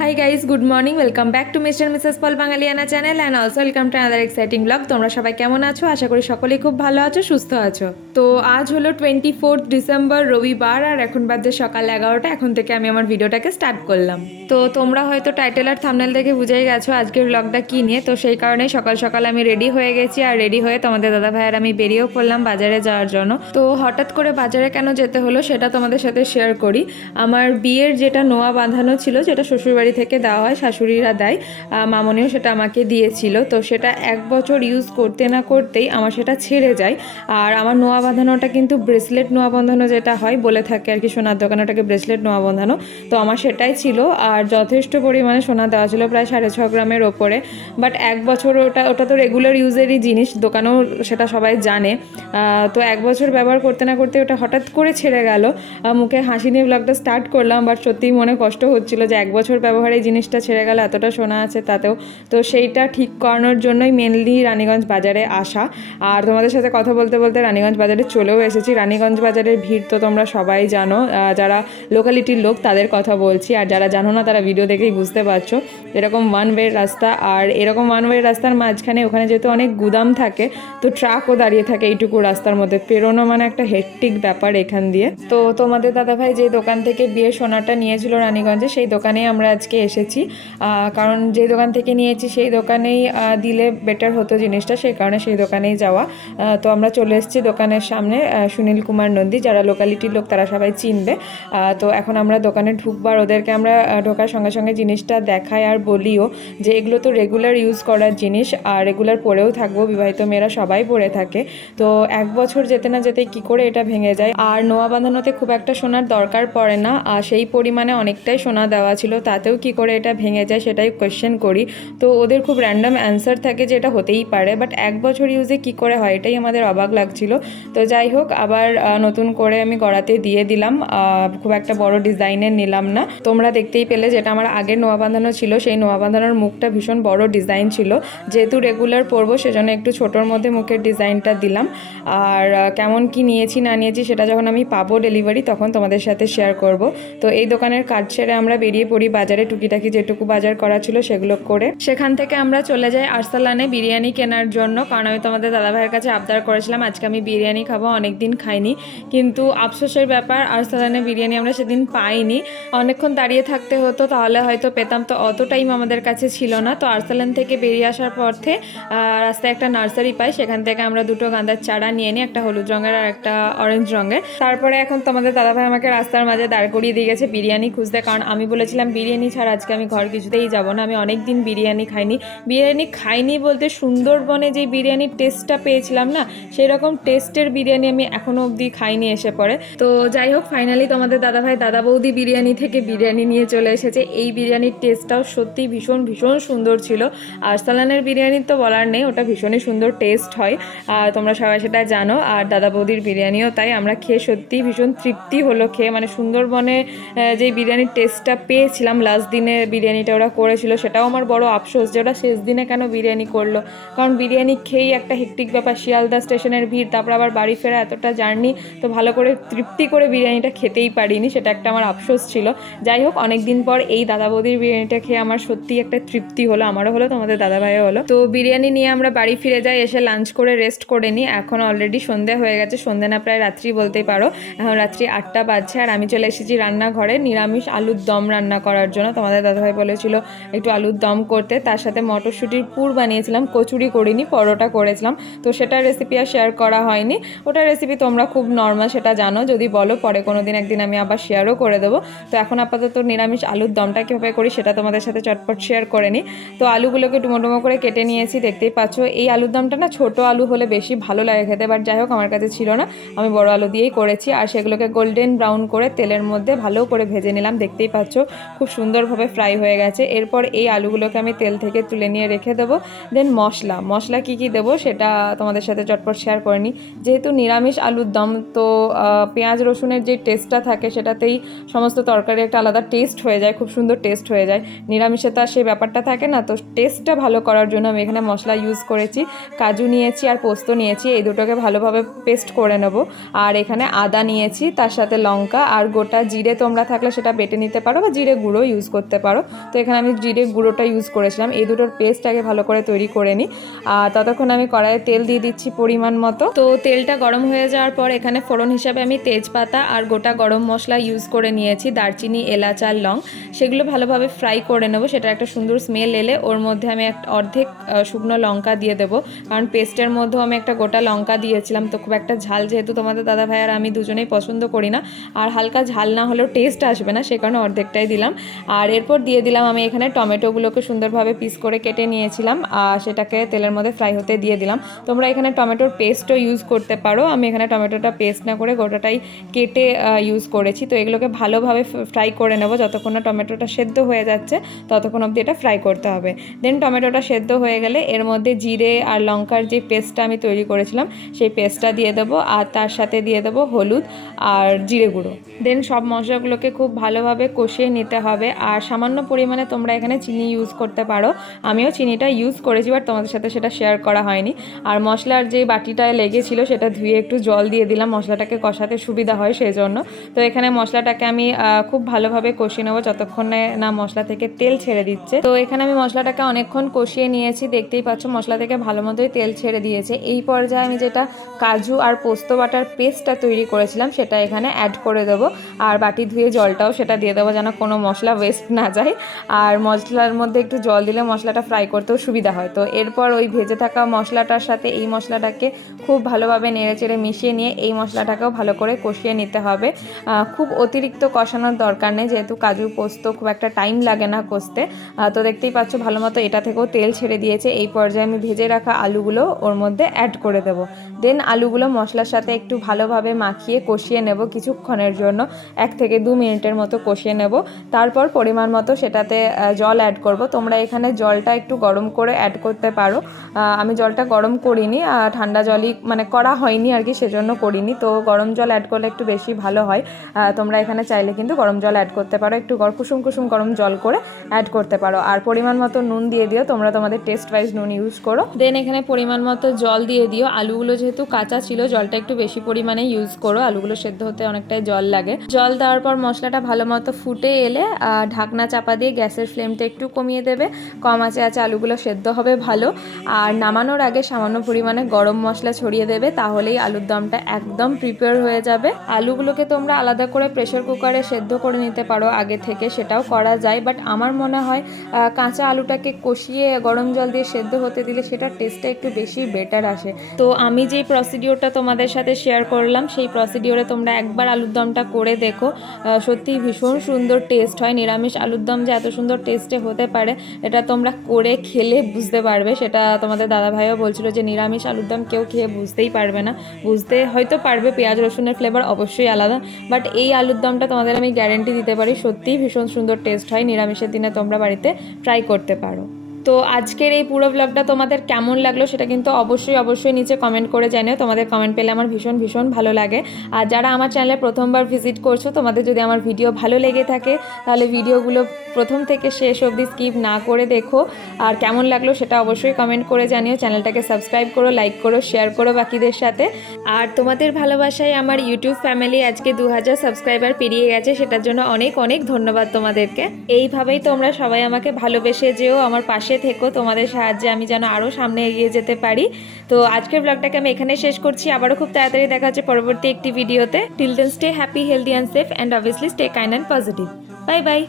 Hi guys good morning welcome back to mister misses Paul Bangaliana channel and also welcome to another exciting blog তোমরা সবাই কেমন আছো? আশা করি সকলেই খুব ভালো আছো, সুস্থ আছো। তো আজ হলো টোয়েন্টি ফোর্থ ডিসেম্বর রবিবার, আর এখন বাদে সকাল এগারোটা। এখন থেকে আমি আমার ভিডিওটাকে স্টার্ট করলাম। তো তোমরা হয়তো টাইটেল আর থামনেল দেখে বুঝেই গেছো আজকের ব্লগটা কী নিয়ে। তো সেই কারণেই সকাল সকাল আমি রেডি হয়ে গেছি, আর রেডি হয়ে তোমাদের দাদা ভাইয়ের আমি বেরিয়েও পড়লাম বাজারে যাওয়ার জন্য। তো হঠাৎ করে বাজারে কেন যেতে হলো সেটা তোমাদের সাথে শেয়ার করি। আমার বিয়ের যেটা নোয়া বাঁধানো ছিল, যেটা শ্বশুরবাড়ি থেকে দেওয়া হয়, শাশুড়িরা দেয়। মামনিও সেটা আমাকে দিয়েছিল। তো সেটা এক বছর ইউজ করতে না করতেই আমার সেটা ছেড়ে যায়। আর আমার নোয়া বাঁধানোটা কিন্তু ব্রেসলেট নোয়া বাঁধানো যেটা হয়, বলে থাকে আর কি সোনার দোকানে, ওটাকে ব্রেসলেট নোয়া বাঁধানো। তো আমার সেটাই ছিল। আর যথেষ্ট পরিমাণে সোনা দেওয়া ছিল, প্রায় সাড়ে ছ গ্রামের ওপরে। বাট এক বছর ওটা ওটা তো রেগুলার ইউজেরই জিনিস, দোকানেও সেটা সবাই জানে। তো এক বছর ব্যবহার করতে না করতে ওটা হঠাৎ করে ছেড়ে গেল। মুখে হাসি নিয়ে ব্লগটা স্টার্ট করলাম বাট সত্যিই মনে কষ্ট হচ্ছিল যে এক বছর ব্যবহারে এই জিনিসটা ছেড়ে গেল, এতটা শোনা আছে তাতেও। তো সেইটা ঠিক করানোর জন্যই মেনলি রানীগঞ্জ বাজারে আসা। আর তোমাদের সাথে কথা বলতে বলতে রানীগঞ্জ বাজারে চলেও এসেছি। রানীগঞ্জ বাজারের ভিড় তো তোমরা সবাই জানো। যারা লোকালিটির লোক তাদের কথা বলছি। আর যারা জানো না, তারা ভিডিও দেখেই বুঝতে পারছ। এরকম ওয়ান ওয়ে রাস্তা। আর এরকম ওয়ান ওয়ে রাস্তার মাঝখানে ওখানে যেহেতু অনেক গুদাম থাকে, তো ট্রাকও দাঁড়িয়ে থাকে এইটুকু রাস্তার মধ্যে। পেরোনো মানে একটা হেকটিক ব্যাপার এখান দিয়ে। তো তোমাদের দাদাভাই যে দোকান থেকে বিয়ে সোনাটা নিয়েছিল রানীগঞ্জে, সেই দোকানেই আমরা আজকে এসেছি। কারণ যে দোকান থেকে নিয়েছি সেই দোকানেই দিলে বেটার হতো জিনিসটা, সেই কারণে সেই দোকানেই যাওয়া। তো আমরা চলে এসেছি দোকানের সামনে সুনীল কুমার নন্দী, যারা লোকালিটির লোক তারা সবাই চিনবে। তো এখন আমরা দোকানে ঢুকবার, ওদেরকে আমরা ঢোকার সঙ্গে সঙ্গে জিনিসটা দেখাই আর বলিও যে এগুলো তো রেগুলার ইউজ করার জিনিস, আর রেগুলার পরেও থাকব, বিবাহিত মেয়েরা সবাই পরে থাকে। তো এক বছর যেতে না যেতে কি করে এটা ভেঙে যায়। আর নোয়া বাঁধানোতে খুব একটা সোনার দরকার পড়ে না আর সেই পরিমাণে অনেকটাই সোনা দেওয়া ছিল, তাতেও কি করে এটা ভেঙে যায় সেটাই কোয়েশ্চেন করি। তো ওদের খুব র্যান্ডম অ্যান্সার থাকে যে এটা হতেই পারে বাট এক বছর ইউজে কি করে হয় এটাই আমাদের অবাক লাগছিল। তো যাই হোক, আবার নতুন করে আমি গড়াতে দিয়ে দিলাম খুব একটা বড় ডিজাইনের নিলাম না। তোমরা দেখতেই পেলে যেটা আমার আগের নোয়া বাঁধানো ছিল, সেই নোয়া বাঁধানোর মুখটা ভীষণ বড় ডিজাইন ছিল। যেহেতু রেগুলার পরবো, সেজন্য একটু ছোটোর মধ্যে মুখের ডিজাইনটা দিলাম। আর কেমন কি নিয়েছি, না নিয়েছি, সেটা যখন আমি পাবো ডেলিভারি তখন তোমাদের সাথে শেয়ার করব। তো এই দোকানের কাজ সেরে আমরা বেরিয়ে পড়ি বাজারে টুকিটাকি যেটুকু বাজার করা ছিল সেগুলো করে সেখান থেকে আমরা চলে যাই আরসালানে বিরিয়ানি কেনার জন্য। কারণ আমি তোমাদের দাদাভাইয়ের কাছে আবদার করেছিলাম, আজকে আমি বিরিয়ানি খাব, অনেকদিন খাইনি। কিন্তু আফসোসের ব্যাপার, আরসালানে বিরিয়ানি আমরা সেদিন পাইনি। অনেকক্ষণ দাঁড়িয়ে থাকতে হতো, তাহলে হয়তো পেতাম। তো অত টাইম আমাদের কাছে ছিল না। তো আরসালান থেকে বেরিয়ে আসার পথে রাস্তায় একটা নার্সারি পাই, সেখান থেকে আমরা দুটো গাঁদার চারা নিয়ে নিই, একটা হলুদ রঙের আর একটা অরেঞ্জ রঙের। তারপরে এখন তোমাদের দাদাভাই আমাকে রাস্তার মাঝে দাঁড় করিয়ে দিয়ে গেছে বিরিয়ানি খুঁজতে। কারণ আমি বলেছিলাম, বিরিয়ানি ছাড়া আজকে আমি ঘর কিছুতেই যাব না। আমি অনেক দিন বিরিয়ানি খাইনি। বিরিয়ানি খাইনি বলতে সুন্দরবনে যে বিরিয়ানির টেস্টটা পেয়েছিলাম না সেই রকম টেস্টের বিরিয়ানি আমি এখনও অবধি খাইনি এসে পড়ে। তো যাই হোক ফাইনালি তোমাদের দাদাভাই দাদা বৌদি বিরিয়ানি থেকে বিরিয়ানি নিয়ে চলে এসেছে। এই বিরিয়ানির টেস্টটাও সত্যি ভীষণ ভীষণ সুন্দর ছিল। আর সালানের বিরিয়ানির তো বলার নেই, ওটা ভীষণই সুন্দর টেস্ট হয়। আর তোমরা সবাই সেটা জানো, আর দাদা বৌদির বিরিয়ানিও তাই। আমরা খেয়ে সত্যি ভীষণ তৃপ্তি হলো, খেয়ে মানে সুন্দরবনে যে বিরিয়ানির টেস্টটা পেয়েছিলাম লাস্ট দিনে বিরিয়ানিটা ওরা করেছিল, সেটাও আমার বড় আফসোস যে ওরা শেষ দিনে কেন বিরিয়ানি করল। কারণ বিরিয়ানি খেয়েই একটা হেকটিক ব্যাপার, শিয়ালদা স্টেশনের ভিড়, তারপর আবার বাড়ি ফেরা, এতটা জার্নি, তো ভালো করে তৃপ্তি করে বিরিয়ানিটা খেতেই পারিনি, সেটা একটা আমার আফসোস ছিল। যাই হোক অনেক দিন পর এই দাদা বৌদির বিরিয়ানিটা খেয়ে আমার সত্যি একটা তৃপ্তি হলো, আমারও হলো, তোমাদের দাদা ভাইও হলো। তো বিরিয়ানি নিয়ে আমরা বাড়ি ফিরে যাই, এসে লাঞ্চ করে রেস্ট করে নিই। এখন অলরেডি সন্ধে হয়ে গেছে, সন্ধে না প্রায় রাত্রি বলতেই পারো। এখন রাত্রি আটটা বাজছে, আর আমি চলে এসেছি রান্নাঘরে, নিরামিষ আলুর দম রান্না করার জন্য। তোমাদের দাদাভাই বলেছিল একটু আলুর দম করতে। তার সাথে মটরশুঁটির পুর বানিয়েছিলাম, কচুরি করিনি, পরোটা করেছিলাম। তো সেটা রেসিপি আর শেয়ার করা হয়নি। ওটার রেসিপি তোমরা খুব নর্মাল সেটা জানো। যদি বলো পরে কোনো দিন একদিন আমি আবার শেয়ারও করে দেবো। তো এখন আপাতত নিরামিষ আলুর দমটা কীভাবে করি সেটা তোমাদের সাথে চটপট শেয়ার করে নিই। তো আলুগুলোকে ডুমো করে কেটে নিয়েছি, দেখতেই পাচ্ছ। এই আলুর দমটা না ছোটো আলু হলে বেশি ভালো লাগে খেতে বাট যাই হোক আমার কাছে ছিল না। আমি বড় আলু দিয়েই করেছি। আর সেগুলোকে গোল্ডেন ব্রাউন করে তেলের মধ্যে ভালো করে ভেজে নিলাম, দেখতেই পাচ্ছ। খুব সুন্দরভাবে ফ্রাই হয়ে গেছে। এরপর এই আলুগুলোকে আমি তেল থেকে তুলে নিয়ে রেখে দেবো। দেন মশলা। মশলা কি কি দেবো সেটা তোমাদের সাথে চটপট শেয়ার করে নিই। যেহেতু নিরামিষ আলুর দম, তো পেঁয়াজ, রসুনের যে টেস্টটা থাকে সেটাতেই সমস্ত তরকারি একটা আলাদা টেস্ট হয়ে যায়, খুব সুন্দর টেস্ট হয়ে যায়। নিরামিষে তো আর সেই ব্যাপারটা থাকে না, তো টেস্টটা ভালো করার জন্য আমি এখানে মশলা ইউজ করেছি। কাজু নিয়েছি আর পোস্ত নিয়েছি, এই দুটোকে ভালোভাবে পেস্ট করে নেব। আর এখানে আদা নিয়েছি, তার সাথে লঙ্কা আর গোটা জিরে তোমরা থাকলে সেটা বেটে নিতে পারো বা জিরে গুঁড়ো ইউজ ইউজ করতে পারো। তো এখানে আমি জিরে গুঁড়োটা ইউজ করেছিলাম। এই দুটোর পেস্ট আগে ভালো করে তৈরি করে নিই আর ততক্ষণ আমি কড়াইয়ে তেল দিয়ে দিচ্ছি পরিমাণ মতো। তো তেলটা গরম হয়ে যাওয়ার পর এখানে ফোড়ন হিসাবে আমি তেজপাতা আর গোটা গরম মশলা ইউজ করে নিয়েছি। দারচিনি, এলাচ আর লং। সেগুলো ভালোভাবে ফ্রাই করে নেব। সেটা একটা সুন্দর স্মেল এলে ওর মধ্যে আমি একটা অর্ধেক শুকনো লঙ্কা দিয়ে দেবো। কারণ পেস্টের মধ্যেও আমি একটা গোটা লঙ্কা দিয়েছিলাম। তো খুব একটা ঝাল যেহেতু তোমাদের দাদা ভাই আর আমি দুজনেই পছন্দ করি না। আর হালকা ঝাল না হলেও টেস্ট আসবে না। সে কারণে অর্ধেকটাই দিলাম। আর এরপর দিয়ে দিলাম আমি এখানে টমেটোগুলোকে সুন্দরভাবে পিস করে কেটে নিয়েছিলাম, আর সেটাকে তেলের মধ্যে ফ্রাই হতে দিয়ে দিলাম। তোমরা এখানে টমেটোর পেস্টও ইউজ করতে পারো। আমি এখানে টমেটোটা পেস্ট না করে গোটাটাই কেটে ইউজ করেছি। তো এগুলোকে ভালোভাবে ফ্রাই করে নেব। যতক্ষণ না টমেটোটা সেদ্ধ হয়ে যাচ্ছে, ততক্ষণ অবধি এটা ফ্রাই করতে হবে। দেন টমেটোটা সেদ্ধ হয়ে গেলে এর মধ্যে জিরে আর লঙ্কার যে পেস্টটা আমি তৈরি করেছিলাম, সেই পেস্টটা দিয়ে দেবো। আর তার সাথে দিয়ে দেবো হলুদ আর জিরে গুঁড়ো। দেন সব মশলাগুলোকে খুব ভালোভাবে কষিয়ে নিতে হবে। আর সামান্য পরিমাণে তোমরা এখানে চিনি ইউজ করতে পারো। আমিও চিনিটা ইউজ করেছি বাট তোমাদের সাথে সেটা শেয়ার করা হয়নি। আর মশলার যে বাটিটায় লেগেছিল, সেটা ধুয়ে একটু জল দিয়ে দিলাম, মশলাটাকে কষাতে সুবিধা হয় সেই জন্য তো এখানে মশলাটাকে আমি খুব ভালোভাবে কষিয়ে নেব, যতক্ষণে না মশলা থেকে তেল ছেড়ে দিচ্ছে। তো এখানে আমি মশলাটাকে অনেকক্ষণ কষিয়ে নিয়েছি, দেখতেই পাচ্ছ মশলা থেকে ভালো মতোই তেল ছেড়ে দিয়েছে। এই পর্যায়ে আমি যেটা কাজু আর পোস্ত বাটার পেস্টটা তৈরি করেছিলাম, সেটা এখানে অ্যাড করে দেবো। আর বাটি ধুয়ে জলটাও সেটা দিয়ে দেবো, যেন কোনো মশলা ওয়েস্ট না যায়। আর মশলার মধ্যে একটু জল দিলে মশলাটা ফ্রাই করতেও সুবিধা হয়। তো এরপর ওই ভেজে থাকা মশলাটার সাথে এই মশলাটাকে খুব ভালোভাবে নেড়ে চেড়ে মিশিয়ে নিয়ে এই মশলাটাকেও ভালো করে কষিয়ে নিতে হবে। খুব অতিরিক্ত কষানোর দরকার নেই, যেহেতু কাজু পোস্ত খুব একটা টাইম লাগে না কষতে। তো দেখতেই পাচ্ছ ভালো মতো এটা থেকেও তেল ছেড়ে দিয়েছে। এই পর্যায়ে আমি ভেজে রাখা আলুগুলো ওর মধ্যে অ্যাড করে দেব। দেন আলুগুলো মশলার সাথে একটু ভালোভাবে মাখিয়ে কষিয়ে নেব কিছুক্ষণের জন্য। এক থেকে দু মিনিটের মতো কষিয়ে নেব। তারপর পরিমাণ মতো সেটাতে জল অ্যাড করব। তোমরা এখানে জলটা একটু গরম করে অ্যাড করতে পারো। আমি জলটা গরম করিনি ঠান্ডা জলই মানে করা হয়নি আর কি, সেজন্য করিনি। তো গরম জল অ্যাড করলে একটু বেশি ভালো হয়। তোমরা এখানে চাইলে কিন্তু গরম জল অ্যাড করতে পারো। একটু কুসুম কুসুম গরম জল করে অ্যাড করতে পারো। আর পরিমাণ মতো নুন দিয়ে দিও। তোমরা তোমাদের টেস্ট ওয়াইজ নুন ইউজ করো। দেন এখানে পরিমাণ মতো জল দিয়ে দিও। আলুগুলো যেহেতু কাঁচা ছিল, জলটা একটু বেশি পরিমাণে ইউজ করো। আলুগুলো সেদ্ধ হতে অনেকটাই জল লাগে। জল দেওয়ার পর মশলাটা ভালো মতো ফুটে এলে ঢাকনা চাপা দিয়ে গ্যাসের ফ্লেমটা একটু কমিয়ে দেবে। কম আছে আছে আলুগুলো সেদ্ধ হবে ভালো। আর নামানোর আগে সামান্য পরিমাণে গরম মশলা ছড়িয়ে দেবে, তাহলেই আলুর দমটা একদম প্রিপেয়ার হয়ে যাবে। আলুগুলোকে তোমরা আলাদা করে প্রেশার কুকারে সেদ্ধ করে নিতে পারো, আগে থেকে সেটাও করা যায়। বাট আমার মনে হয় কাঁচা আলুটাকে কষিয়ে গরম জল দিয়ে সেদ্ধ হতে দিলে সেটার টেস্টটা একটু বেশি বেটার আসে। তো আমি যেই প্রসিডিওরটা তোমাদের সাথে শেয়ার করলাম, সেই প্রসিডিওরে তোমরা একবার আলুর দমটা করে দেখো। সত্যিই ভীষণ সুন্দর টেস্ট হয়, নিরামিষ আলুর দম যে এত সুন্দর টেস্টে হতে পারে, এটা তোমরা করে খেলে বুঝতে পারবে। সেটা তোমাদের দাদাভাইও বলছিল যে নিরামিষ আলুর দম কেউ খেয়ে বুঝতেই পারবে না। বুঝতে হয়তো পারবে, পেঁয়াজ, রসুনের ফ্লেভার অবশ্যই আলাদা। বাট এই আলুর দমটা তোমাদের আমি গ্যারেন্টি দিতে পারি, সত্যিই ভীষণ সুন্দর টেস্ট হয়। নিরামিষের দিনে তোমরা বাড়িতে ট্রাই করতে পারো। তো আজকের এই পুরো ব্লগটা তোমাদের কেমন লাগল সেটা কিন্তু অবশ্যই অবশ্যই নিচে কমেন্ট করে জানিও। তোমাদের কমেন্ট পেলে আমার ভীষণ ভীষণ ভালো লাগে। আর যারা আমার চ্যানেলে প্রথমবার ভিজিট করছ, তোমাদের যদি আমার ভিডিও ভালো লেগে থাকে, তাহলে ভিডিওগুলো প্রথম থেকে শেষ অবধি স্কিপ না করে দেখো। আর কেমন লাগল সেটা অবশ্যই কমেন্ট করে জানিও। চ্যানেলটাকে সাবস্ক্রাইব করো লাইক করো শেয়ার করো বাকিদের সাথে। আর তোমাদের ভালোবাসায় আমার ইউটিউব ফ্যামিলি আজকে দু হাজার সাবস্ক্রাইবার পেরিয়ে গেছে, সেটার জন্য অনেক অনেক ধন্যবাদ তোমাদেরকে। এইভাবেই তোমরা সবাই আমাকে ভালোবেসে যেও, আমার পাশে থেকো, তোমাদের সাহায্যে আমি যেন আরও সামনে এগিয়ে যেতে পারি। তো আজকের ব্লগটাকে আমি এখানে শেষ করছি। আবারও খুব তাড়াতাড়ি দেখা হচ্ছে পরবর্তী একটি ভিডিওতে till then stay happy healthy and safe and obviously stay kind and positive bye bye